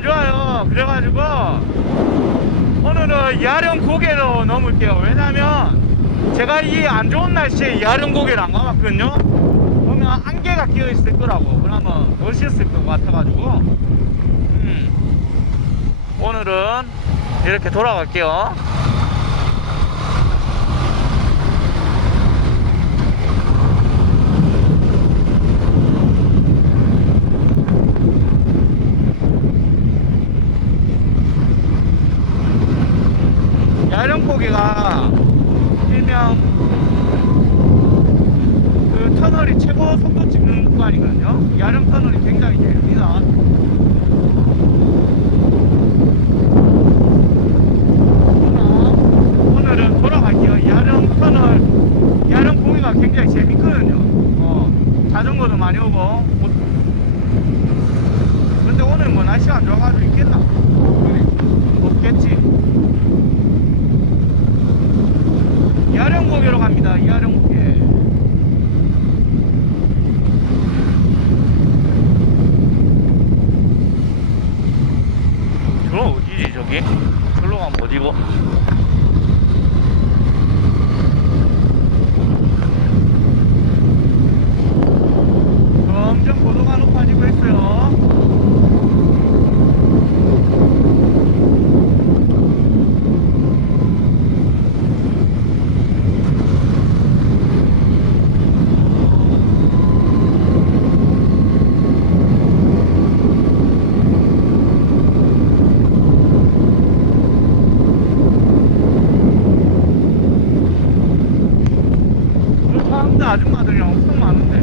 안 좋아요. 그래가지고 오늘은 야령 고개로 넘을게요. 왜냐면 제가 이 안 좋은 날씨에 야령 고개를 안 가봤거든요. 보면 안개가 끼어 있을 거라고. 그러면 멋있을 것 같아가지고 음, 오늘은 이렇게 돌아갈게요. 야령고개가 일명 그 터널이 최고 속도 찍는 구간이거든요. 야령 터널이 굉장히 길습니다. 오늘은 돌아갈게요. 야령 터널, 야령 고개가 굉장히 재밌거든요. 어, 자전거도 많이 오고. 뭐- 근데 오늘 뭐 날씨가 안 좋아가지고 있겠나? 없겠지. 야령고개로 갑니다. 야령고개. 저 어디지 저기? 저로 가면 어디고? 점점 고도가 높아지고 있어요. 사람들 아줌마들이랑 엄청 많은데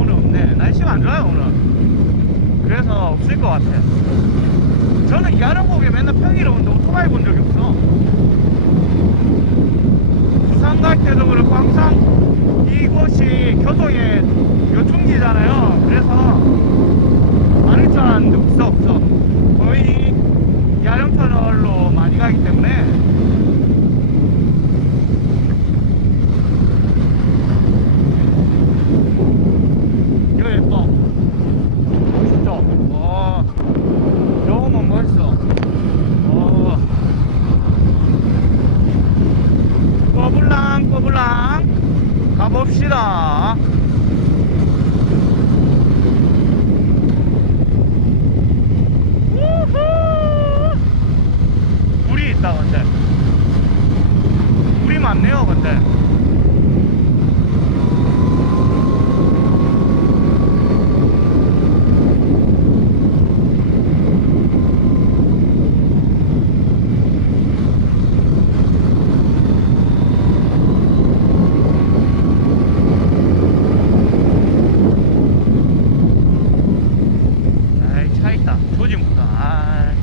오늘 없네 날씨가 안 좋아요 오늘 그래서 없을 것 같아 저는 야름곡에 맨날 평일에 오는데 오토바이 본 적이 없어 갈 때도 그렇고 이곳이 교통의 요충지잖아요. 그래서 많을 줄 알았는데 없어 없어. 거의 야름터널로 많이 가기 때문에 이거 예뻐. 멋있죠? 어, 저거만 멋있어. 어. 꼬불랑, 꼬불랑. 가 봅시다. 우후! 물이 있다, 근데. 물이 많네요, 근데. 아이 차 있다 조지 못다 아이.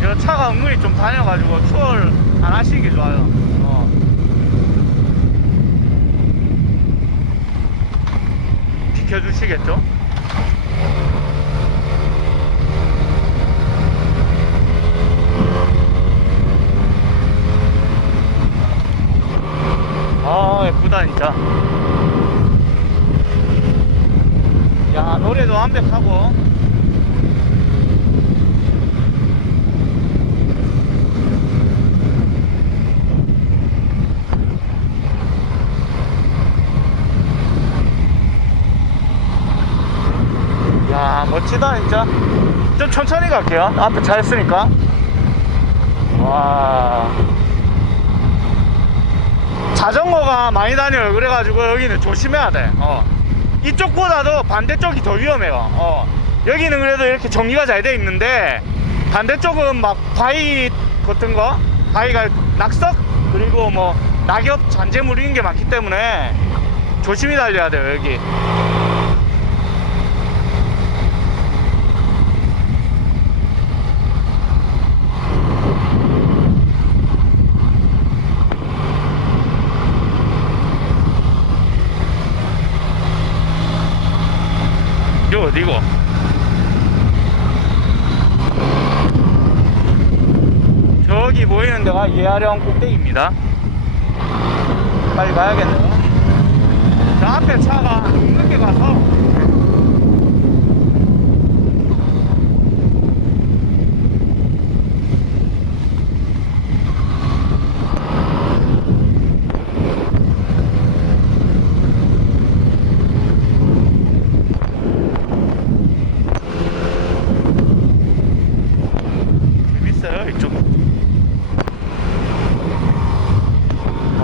이거 차가 은근히 좀 다녀가지고 추월 안 하시는 게 좋아요 어. 비켜주시겠죠? 아 예쁘다 진짜 야 노래도 완벽하고 야 멋지다 진짜 좀 천천히 갈게요. 앞에 차 있으니까. 와. 자전거가 많이 다녀요. 그래가지고 여기는 조심해야 돼. 어. 이쪽보다도 반대쪽이 더 위험해요. 어. 여기는 그래도 이렇게 정리가 잘 돼 있는데 반대쪽은 막 바위 같은 거 바위가 낙석? 그리고 뭐 낙엽 잔재물 이런 게 많기 때문에 조심히 달려야 돼요 여기 이거 어디고? 저기 보이는 데가 예아령 꼭대기입니다. 빨리 가야겠네요. 저 앞에 차가 넉넉히 가서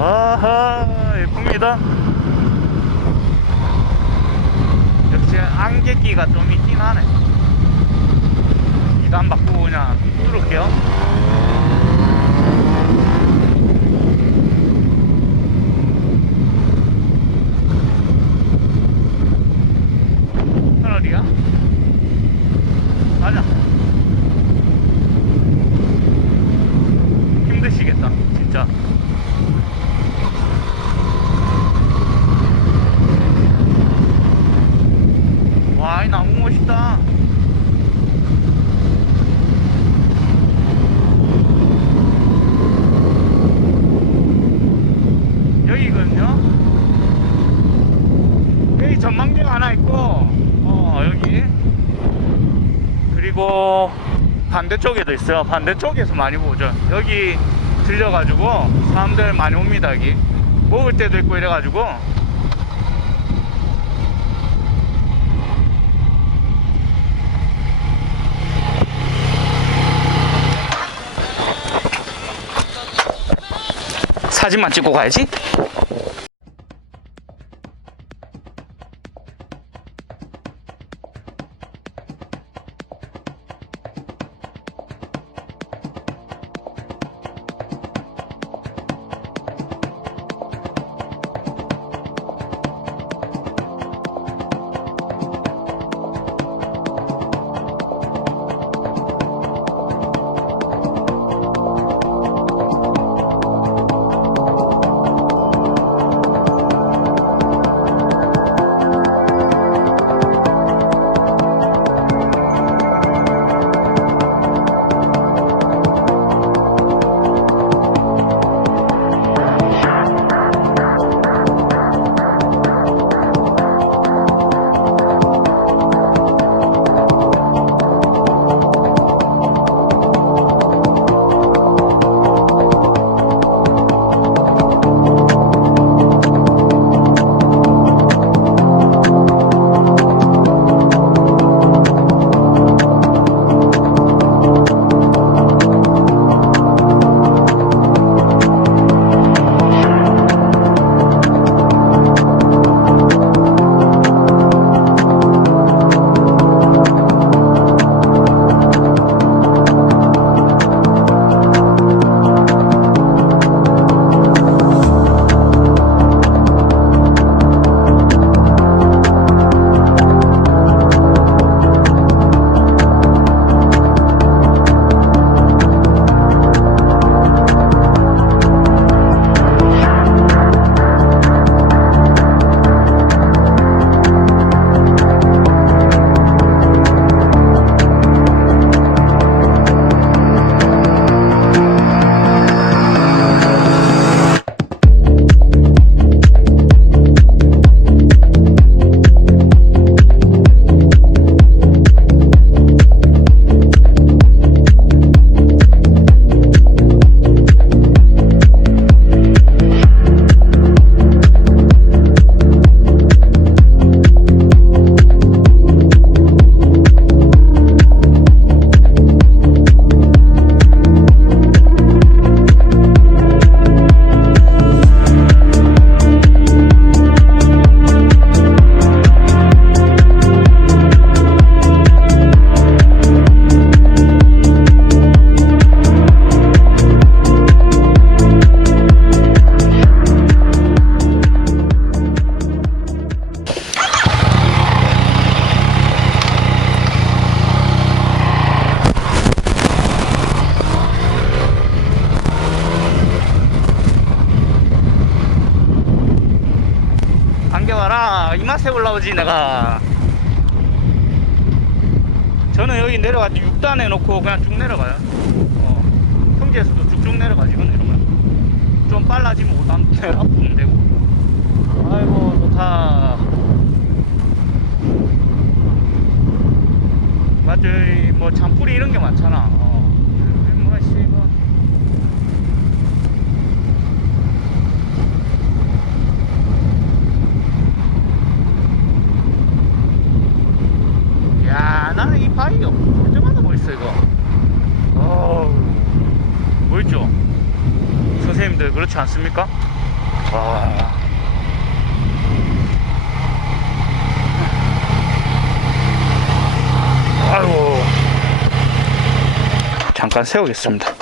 아하 예쁩니다 역시 안개끼가 좀 있긴 하네. 이거 안 바꾸고 그냥 뚫을게요 터널이야? 가자 힘드시겠다 진짜 와 이 나무 멋있다 여기거든요 여기 전망대가 하나 있고 어 여기 그리고 반대쪽에도 있어요. 반대쪽에서 많이 보죠. 여기 들려가지고 사람들 많이 옵니다 여기. 먹을 때도 있고 이래가지고. 사진만 찍고 가야지 올라오지 내가. 저는 여기 내려갈 때 6단에 놓고 그냥 쭉 내려가요. 어, 평지에서도 쭉쭉 내려가지고 이러면. 좀 빨라지면 5단 내려가면 되고. 아이고 좋다 맞지 뭐 잔뿌리 이런 게 많잖아 어. 뭐가 씨 이거 야 나는 이 바위가 볼 때마다 멋있어 이거 어우 멋있죠 선생님들 그렇지 않습니까? 와. 아이고. 잠깐 세우겠습니다.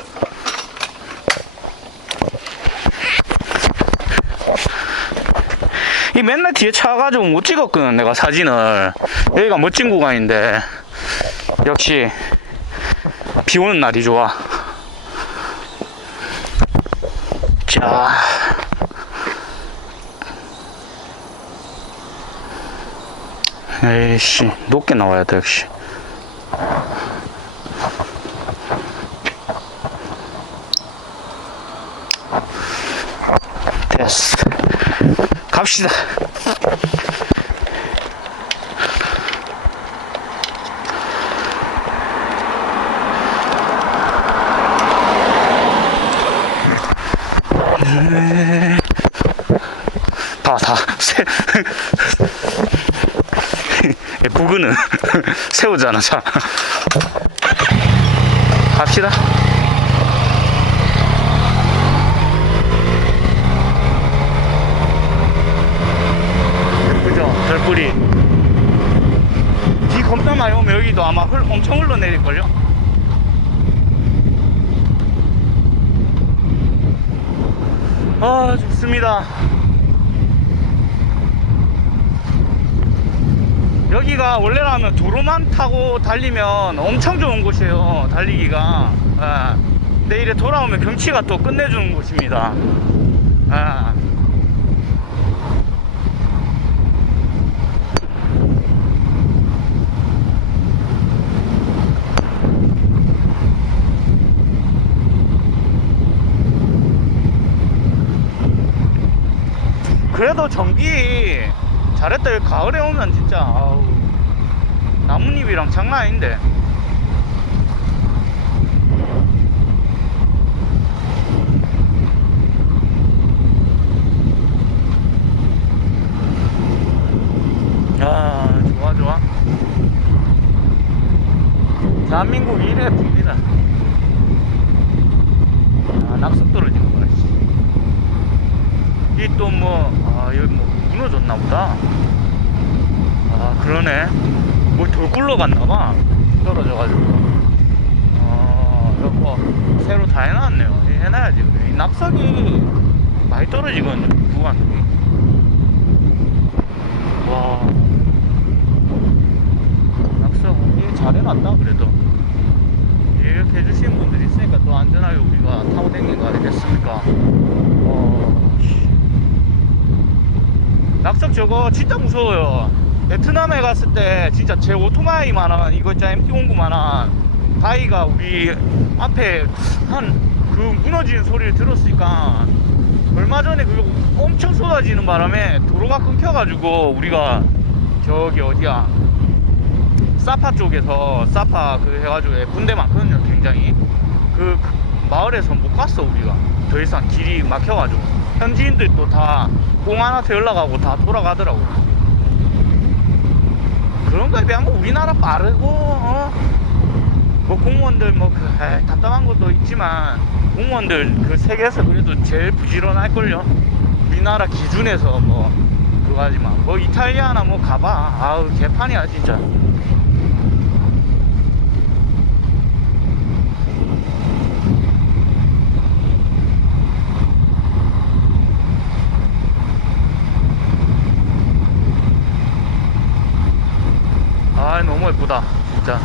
이 맨날 뒤에 차 가지고 못 찍었거든 내가 사진을 여기가 멋진 구간인데 역시 비 오는 날이 좋아 자 에이씨 높게 나와야 돼 역시. 됐어. 갑시다 다, 다, 새, 부근은 세우잖아, 자. 갑시다. 그죠? 별뿌리. 비 겁나 많이 오면 여기도 아마 흘, 엄청 흘러내릴걸요? 아, 좋습니다. 여기가 원래라면 도로만 타고 달리면 엄청 좋은 곳이에요 달리기가 예. 근데 이래 돌아오면 경치가 또 끝내주는 곳입니다 예. 그래도 전기 잘했다 가을에 오면 진짜 아우, 나뭇잎이랑 장난 아닌데. 야 좋아 좋아. 대한민국 이래 봅니다. 아 낙석 떨어지는 거야 이또뭐 아 여기 뭐 무너졌나 보다. 아 그러네 뭐돌 굴러갔나봐. 떨어져가지고. 어 이거 뭐 새로 다 해놨네요. 이 해놔야지. 이 낙석이 많이 떨어지거든요 구간이 와. 낙석 잘 해놨다 그래도. 이렇게 해주시는 분들이 있으니까 또 안전하게 우리가 타고 다니는 거 아니겠습니까? 어, 씨. 낙석 저거 진짜 무서워요. 베트남에 갔을 때 진짜 제 오토바이만한 이거 진짜 MT09만한 바위가 우리 앞에 한 그 무너지는 소리를 들었으니까 얼마 전에 그거 엄청 쏟아지는 바람에 도로가 끊겨가지고 우리가 저기 어디야? 사파 쪽에서 사파 그 해가지고 군대 많거든요 굉장히. 그, 그 마을에서 못 갔어 우리가. 더 이상 길이 막혀가지고. 현지인들도 다 공안한테 연락하고 다 돌아가더라고 그런 거에 비하면 우리나라 빠르고 어? 뭐 공무원들 뭐 그, 에이, 답답한 것도 있지만 공무원들 그 세계에서 그래도 제일 부지런할걸요. 우리나라 기준에서 뭐 그거 하지만 뭐 이탈리아나 뭐 가봐. 아우 개판이야 진짜 아 너무 예쁘다 진짜.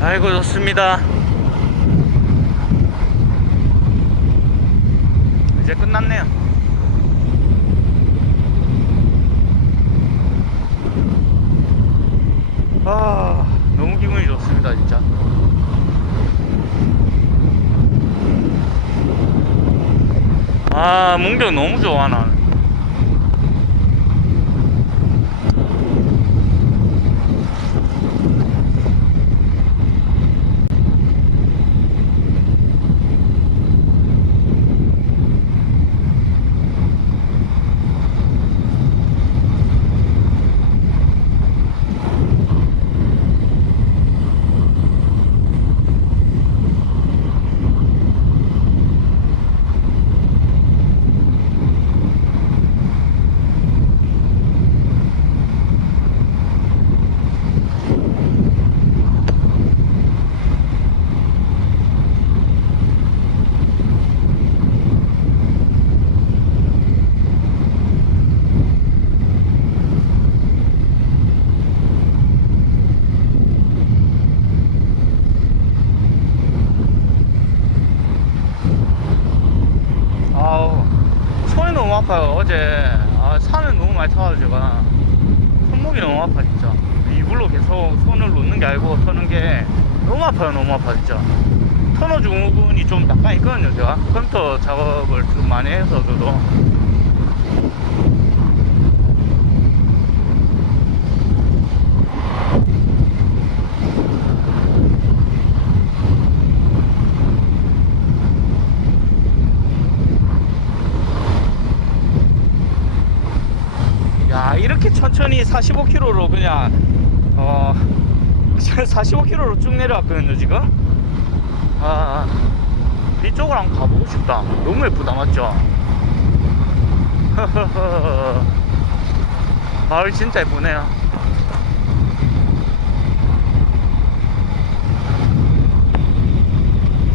아이고 좋습니다. 이제 끝났네요 아 너무 기분이 좋습니다 진짜 아 문경 너무 좋아 나는 아파요. 어제 아, 산을 너무 많이 타가지고 제가 손목이 너무 아파 진짜. 이불로 계속 손을 놓는 게 아니고 터는 게 너무 아파요. 너무 아파 진짜. 터너 증후군이 좀 약간 있거든요. 제가 컴퓨터 작업을 좀 많이 해서 저도. 야 이렇게 천천히 45km로 그냥 어 45km로 쭉 내려왔거든요 지금? 아 이쪽으로 한번 가보고 싶다. 너무 예쁘다 맞죠? 마을 진짜 예쁘네요.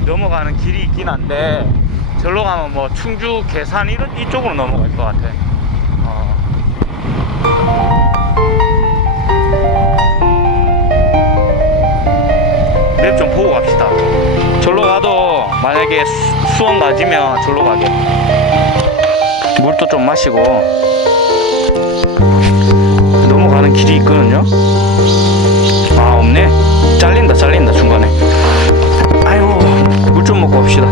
넘어가는 길이 있긴 한데 절로 가면 뭐 충주 계산 이런 이쪽으로 넘어갈 것 같아 보고 갑시다. 절로 가도 만약에 수온 낮으면 절로 가게. 물도 좀 마시고. 넘어가는 길이 있거든요. 아 없네. 잘린다 잘린다 중간에. 아이고 물 좀 먹고 갑시다.